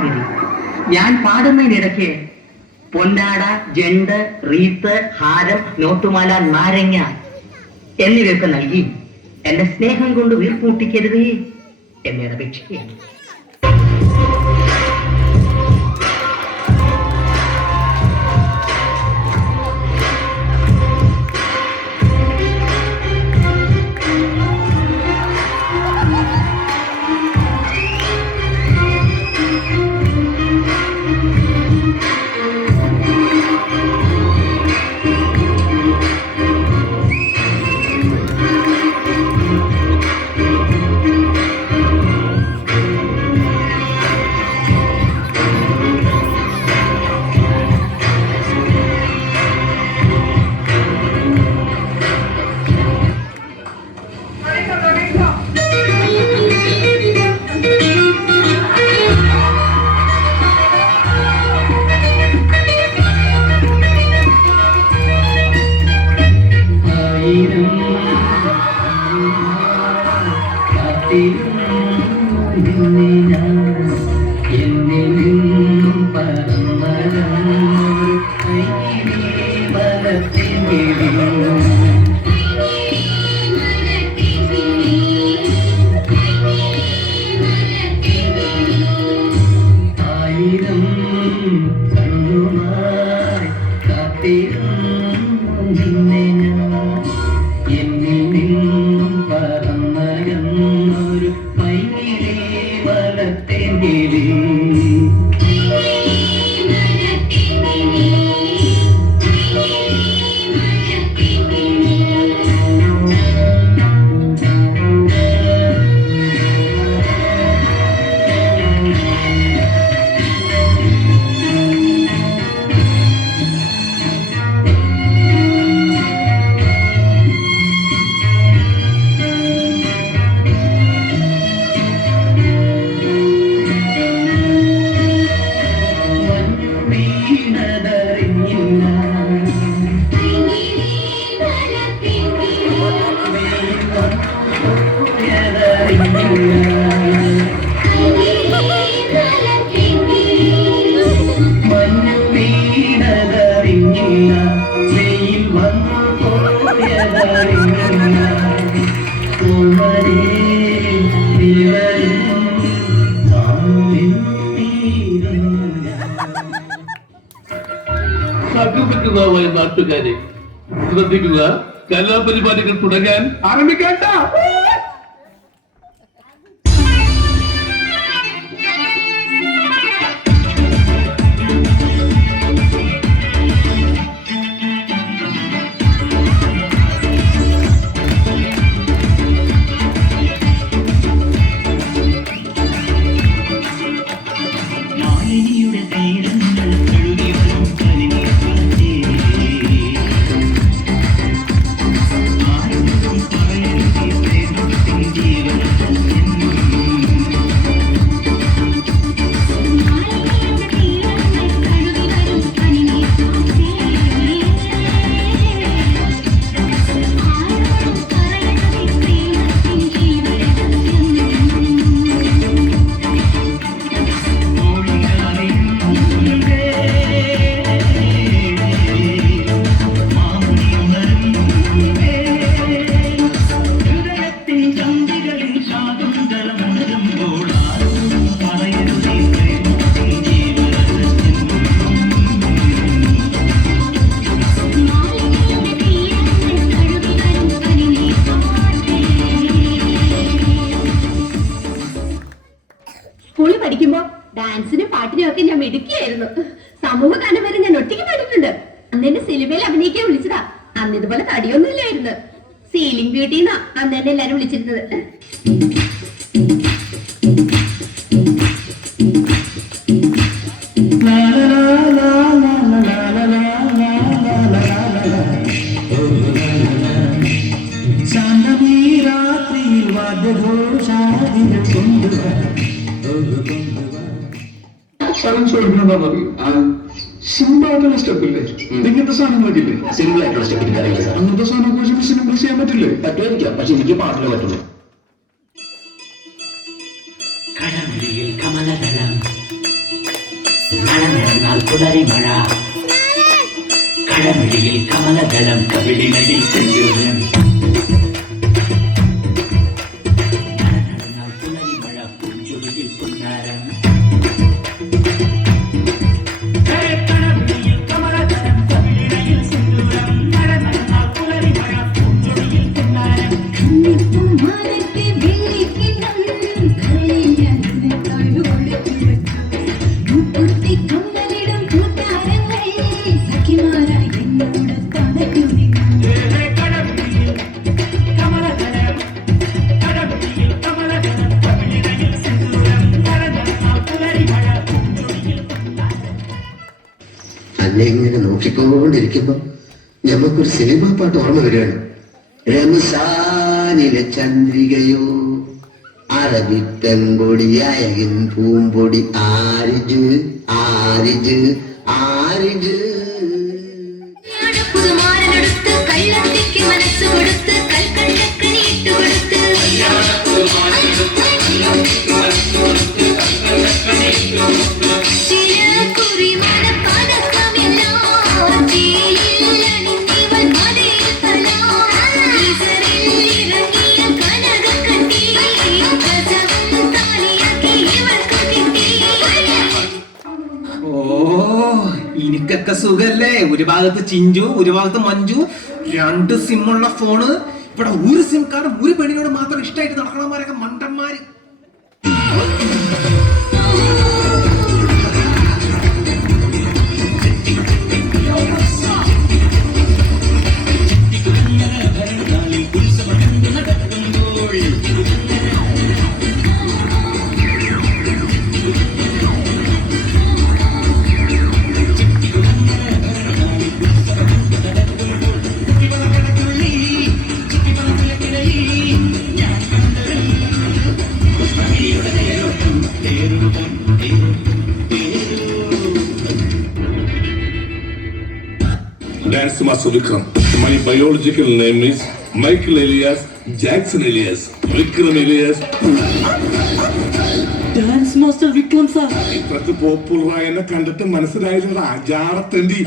തീയതി ഞാൻ പാടുന്നതിനിടയ്ക്ക് പൊന്നാട, ജണ്ട്, റീത്ത്, ഹാരം, നോട്ടുമാല, നാരങ്ങ എന്നിവയൊക്കെ നൽകി എന്റെ സ്നേഹം കൊണ്ട് വീർപ്പൂട്ടിക്കരുതേ എന്നെ അപേക്ഷിക്കുകയാണ്. സകൃതകൃതമായ നാട്ടുകാരെ ശ്രദ്ധിക്കുക, കലാപരിപാടികൾ തുടങ്ങാൻ ആരംഭിക്കേണ്ട. സ്കൂളിൽ പഠിക്കുമ്പോ ഡാൻസിനും പാട്ടിനും ഒക്കെ ഞാൻ മിടുക്കിയായിരുന്നു. സമൂഹ ഗാനം വരെ ഞാൻ ഒറ്റയ്ക്ക് പാടിയിട്ടുണ്ട്. അന്ന് എന്നെ സിനിമയിൽ അഭിനയിക്കാൻ വിളിച്ചതാ. അന്ന് ഇതുപോലെ തടിയൊന്നും ഇല്ലായിരുന്നു. സീലിംഗ് ബ്യൂട്ടിന്നാ അന്ന് എന്നെ എല്ലാരും വിളിച്ചിരുന്നത്. സിമ്പിളായിട്ടുള്ള സ്റ്റെപ്പില്ലേ, ഇങ്ങനത്തെ സാധനങ്ങളൊക്കെ ഇല്ലേ? സിമ്പിൾ ആയിട്ടുള്ള സ്റ്റെപ്പ് എനിക്കറിയില്ല സാർ. അങ്ങനത്തെ സാധനം സിമ്പിൾ ചെയ്യാൻ പറ്റില്ലേ? പറ്റുമായിരിക്കാം, പക്ഷെ എനിക്ക് പാട്ടിലേ പറ്റുള്ളൂ. കടമഴിയിൽ കമലദളം മഴ നടന്നാൽ കുടറി മഴ കടമിഴിയിൽ കമലദളം കവിളിനയിൽ ചെഞ്ചൂരം മഴ നടന്നാൽ കുടറി മഴ പൂഞ്ചുടിയിൽ പുന്നാരം കടമിഴിയിൽ കമലദളം കവിളിനയിൽ ചെഞ്ചൂരം മഴ നടന്നാൽ കുടറി മഴ പൂഞ്ചുടിയിൽ പുന്നാരം അന്നെ ഇങ്ങനെ നോക്കിക്കൊണ്ടിരിക്കുമ്പോ ഞമ്മക്കൊരു സിനിമാ പാട്ട് ഓർമ്മ വരികയാണ്. രമസാനിലെ ചന്ദ്രികയോ അറബിപ്പെങ്കൊടിയായകിൻ പൂമ്പൊടി ആരിജ് ആരിജ് ആരിജ്. പുതുമാരനടുത്ത് കള്ളത്തിക്ക് മനസ്സ് കൊടുത്ത് കൽക്കണ്ടക്ക് നീട്ടുകൊടുത്ത് എനിക്കൊക്കെ സുഖല്ലേ? ഒരു ഭാഗത്ത് ചിഞ്ചു, ഒരു ഭാഗത്ത് മഞ്ജു, 2 സിമ്മുള്ള ഫോണ്. ഇവിടെ ഒരു സിം കാർഡ് ഒരു പെണ്ണിനോട് മാത്രം ഇഷ്ടമായിട്ട് നടക്കണമാരൊക്കെ മണ്ടന്മാര്. Dance Master Vikram. My biological name is Michael Elias Jackson Elias Vikram Elias. Dance Master Vikram sir. ഇപ്പോഴത്തെ പോപ്പുലറായെന്നെ കണ്ടിട്ട് മനസ്സിലായില്ല. ജാറത്തണ്ടി